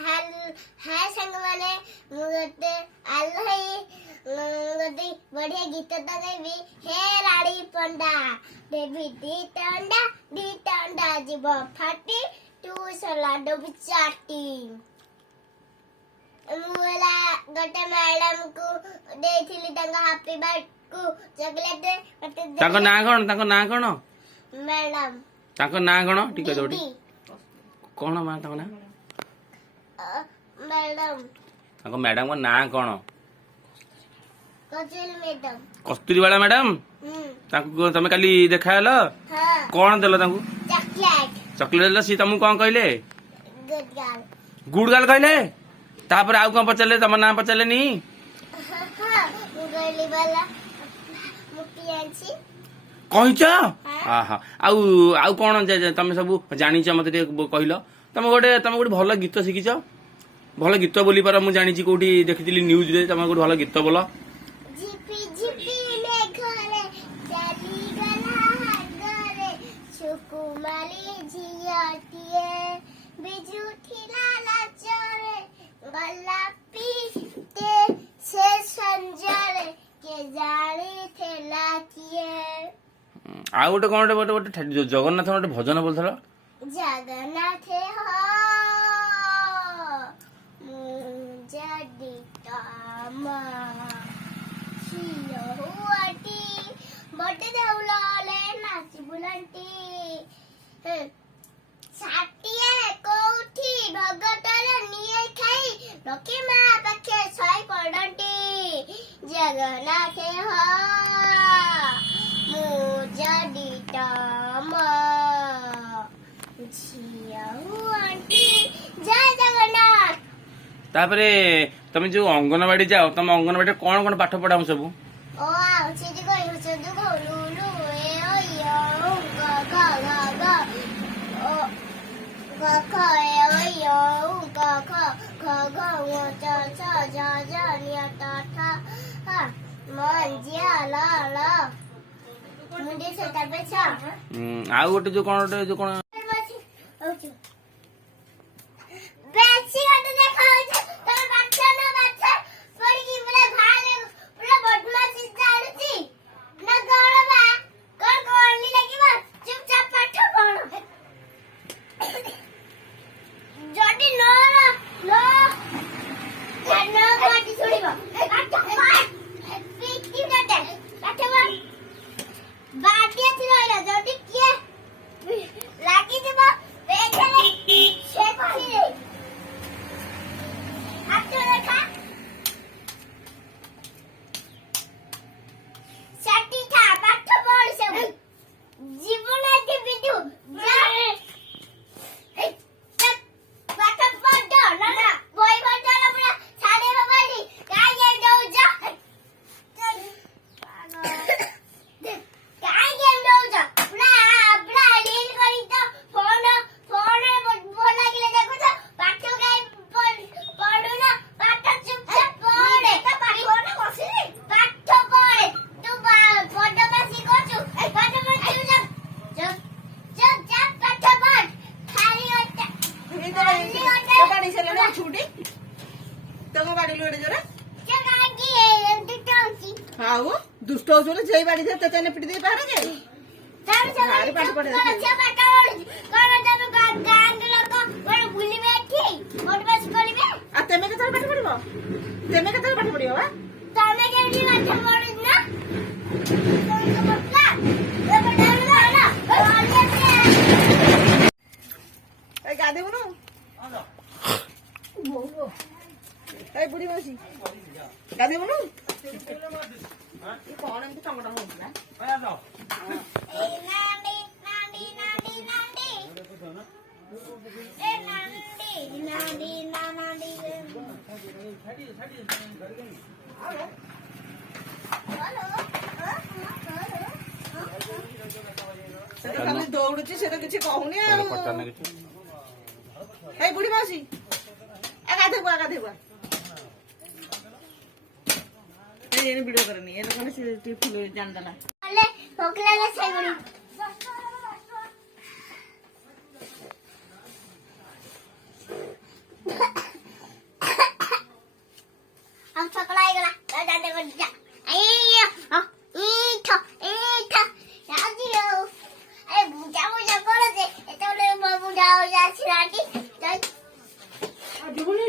हाय संग माने मुगते आल्हाई गति बढ़िया गीत तो गाइबी हे राड़ी पंडा देवी दी तंडा जीव फाटी तू सलाडो बिचाटी मुला गटे मैडम को देथिली तंगा हैप्पी बर्थडे को चॉकलेट ताको ना कोन मैडम ताको ना कोन ठीक है जोडी कोन मा ताको ना मैडम ताको मैडम को ना कोन कस्तूरी वाला मैडम ताको तमे काली देखायलो हां कोन देलो ताको चॉकलेट देलो सी तमु कोन कहले गुड गाल कहले तापर आउ कोन पचले तम ना पचले नी मुगली वाला मुकियाची कहिछ आहा आउ आउ कोन तमे सब जानिछ मते कहलो तमे गोटे भल गीत शिखिछ भल गीत बोली पार मु जानिछि कोठी देखिथिली न्यूज रे तमे गोटे भल गीत बोल झिपी झिपी मेघरे चली गला हागरे सुकुमारी झियाटिए बिजुठिला लाचरे गला पीते से संजरे के जानी थेला किए आ गोटे कोन गोटे जगन्नाथ गोटे भजन बोलथलो जगन्नाथ हो मुजडी कामा शियो हुआटी बटे देउलाले नाची बुलंटी साटिए कोठी भगतले निये खाई रखी मा पखे सई पडंटी जगन्नाथ हो मुजडी कामा जय जगन्नाथ तापरे तमे जो अंगनवाड़ी जाओ तमे अंगनवाड़ी कोन कोन पाठ पढाउ सब ओ आउछि दि गई हो दु गलु लु ए ओ यो ग ग ग ओ ग ख ए ओ यो ग ख ख ग ओ च च ज ज नि त थ मन जिया ल ल मुंडी से तबे छ आ गोटे जो कोन बेसी गते देखा होछ तमे बाच्छा न बाच्छा पड़ी की पूरा भाले पूरा बदमाशी जानुची न गळबा कोन कोली लागिबा चुपचाप पाठ पढ जडी न पाटी छोड़िबो पाठ पढ पीटी गते पाठ पढ बाटिया थिरला जडी के लागी दिबो बेखले से पढी दुष्ट हो जे बाड़ी दे तने पिट दे पारे जे सारे पाठ पढ़े अच्छा पाठ पढ़ कोन जब गांग लोक कोन भूली बैठी मोट बस करिवे आ तेमे के पाठ पढ़िबो तेमे के पाठ पढ़िबो बा तमे के भी पाठ पढ़ी ना ए बड़ा ना ए गादे बनो बोलो ए बुढ़ी मौसी गादे बनो कौन एमती टंगटा होउला ए नांडी नांडी नांडी नांडी ए नांडी नांडी नांडी हेलो दौड़ुची से तो किछि कहूनी ए बुढ़ी मौसी ए गाधे बुआ ये वीडियो करनी ये लोगों ने से फुल जान दला अले भोकला ले साइबड़ी বুঝা করেছে এটা হলে বুঝা হয়ে যাচ্ছে নাকি ଯିବୁନି?